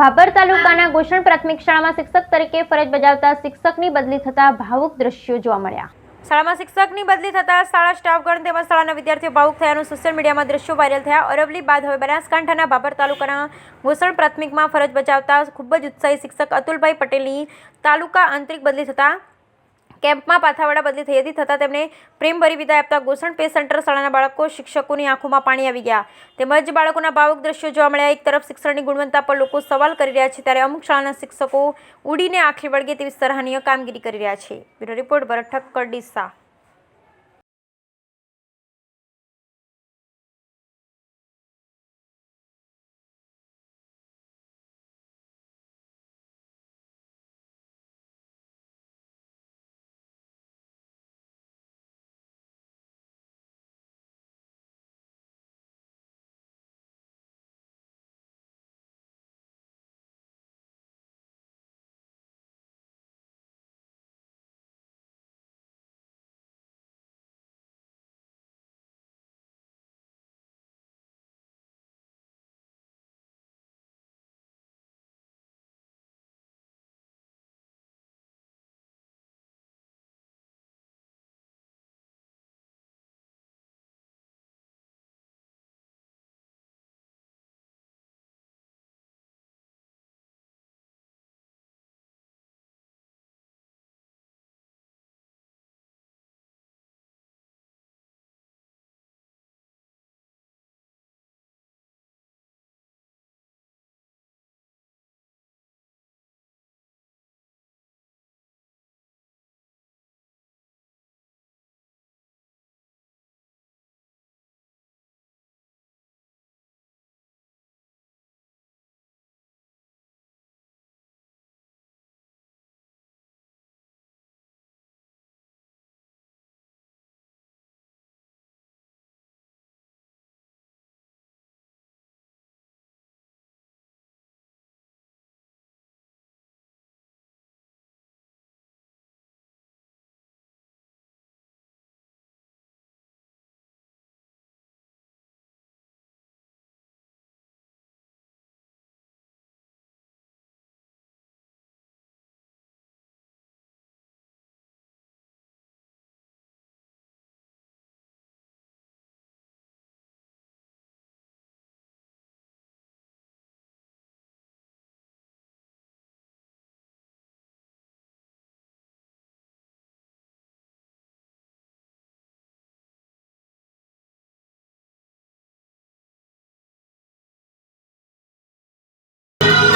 ભાભર તાલુકાના ગોસણ પ્રાથમિક શાળામાં શિક્ષક તરીકે ફરજ બજાવતા શિક્ષકની બદલી થતા ભાવુક દ્રશ્યો જોવા મળ્યા। શાળામાં શિક્ષકની બદલી થતા શાળા સ્ટાફગણ તેમજ શાળાના વિદ્યાર્થીઓ ભાવુક થયાનું સોશિયલ મીડિયામાં દ્રશ્યો વાયરલ થયા। અરવલ્લી બાદ હવે બનાસકાંઠાના ભાભર તાલુકાના ગોસણ પ્રાથમિકમાં ફરજ બજાવતા ખૂબ જ ઉત્સાહી શિક્ષક અતુલભાઈ પટેલની તાલુકા આંતરિક બદલી થતા કેમ્પમાં પાથાવાડા બદલી થઈ હતી। થતાં તેમને પ્રેમભરી વિદાય આપતા ગોસણ પે સેન્ટર શાળાના બાળકો શિક્ષકોની આંખોમાં પાણી આવી ગયા તેમજ બાળકોના ભાવુક દ્રશ્યો જોવા મળ્યા। એક તરફ શિક્ષણની ગુણવત્તા પર લોકો સવાલ કરી રહ્યા છે, ત્યારે અમુક શાળાના શિક્ષકો ઉડીને આંખે વળગે તેવી સરાહનીય કામગીરી કરી રહ્યા છે। બ્યુરો રિપોર્ટ ભરત ઠક્કર ડીસા।